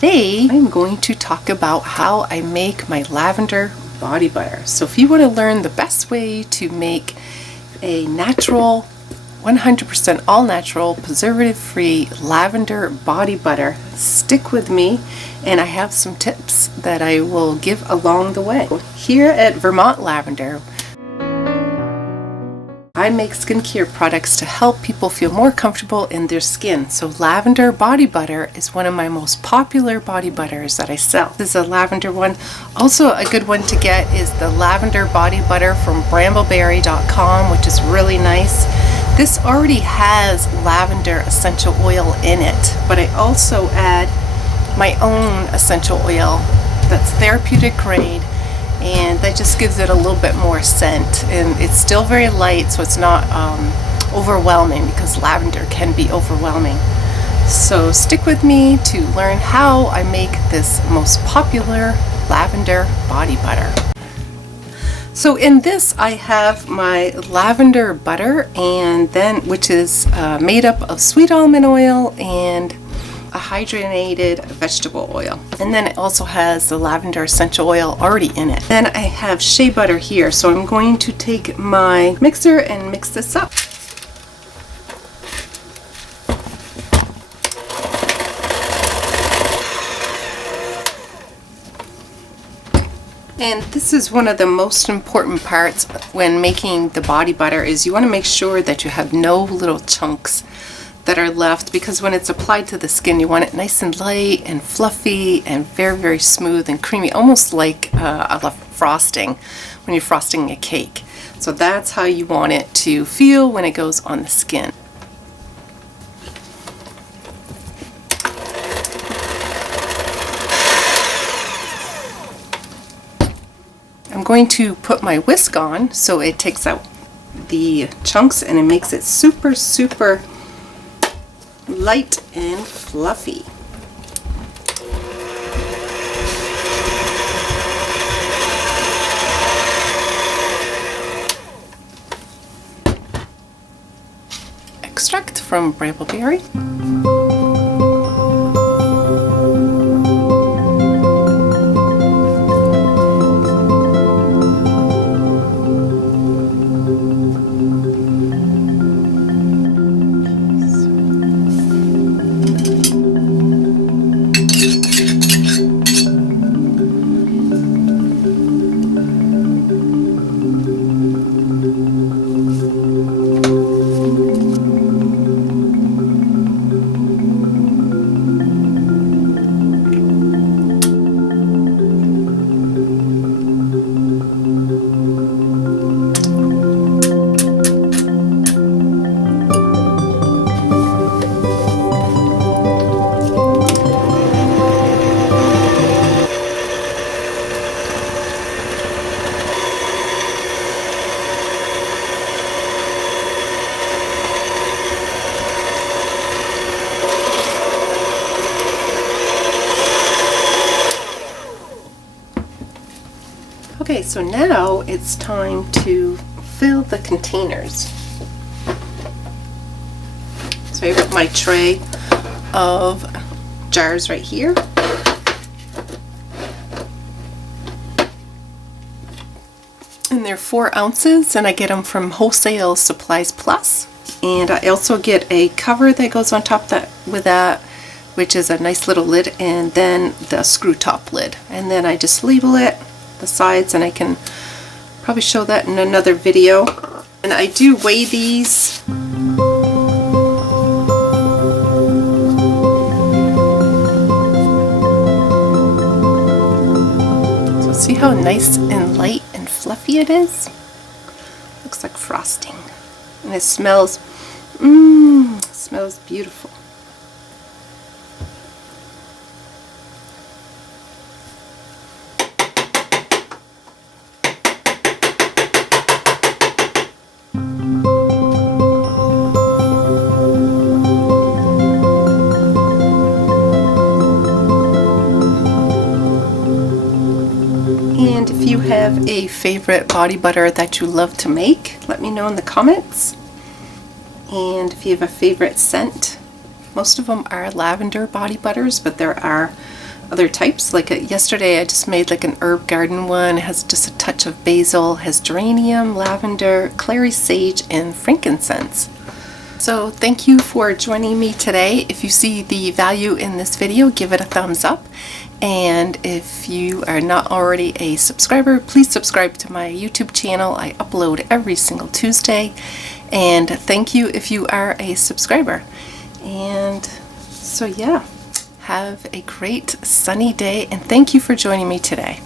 today I'm going to talk about how I make my lavender body butter. So if you want to learn the best way to make a natural, 100% all natural, preservative free lavender body butter, stick with me, and I have some tips that I will give along the way. Here at Vermont Lavender, I make skincare products to help people feel more comfortable in their skin. So lavender body butter is one of my most popular body butters that I sell. This is a lavender one. Also a good one to get is the lavender body butter from Brambleberry.com, which is really nice. This already has lavender essential oil in it, but I also add my own essential oil that's therapeutic grade, and that just gives it a little bit more scent, and it's still very light, so it's not overwhelming, because lavender can be overwhelming. So stick with me to learn how I make this most popular lavender body butter. So in this I have my lavender butter, and then which is made up of sweet almond oil and a hydrogenated vegetable oil, and then it also has the lavender essential oil already in it. Then I have shea butter here, so I'm going to take my mixer and mix this up. And this is one of the most important parts when making the body butter, is you want to make sure that you have no little chunks that are left, because when it's applied to the skin you want it nice and light and fluffy and very, very smooth and creamy, almost like a frosting when you're frosting a cake. So that's how you want it to feel when it goes on the skin. I'm going to put my whisk on so it takes out the chunks and it makes it super, super light and fluffy. Extract from Brambleberry. Okay, so now it's time to fill the containers. So I've got my tray of jars right here. And they're 4 ounces, and I get them from Wholesale Supplies Plus. And I also get a cover that goes on top with that, which is a nice little lid, and then the screw top lid. And then I just label it, the sides, and I can probably show that in another video. And I do weigh these. So see how nice and light and fluffy it is? Looks like frosting. And it smells, smells beautiful. And if you have a favorite body butter that you love to make, let me know in the comments. And if you have a favorite scent, most of them are lavender body butters, but there are other types. Like yesterday I just made like an herb garden one. It has just a touch of basil, has geranium, lavender, clary sage, and frankincense. So thank you for joining me today. If you see the value in this video, give it a thumbs up. And if you are not already a subscriber, please subscribe to my YouTube channel. I upload every single Tuesday. And thank you if you are a subscriber. And so yeah, have a great sunny day, and thank you for joining me today.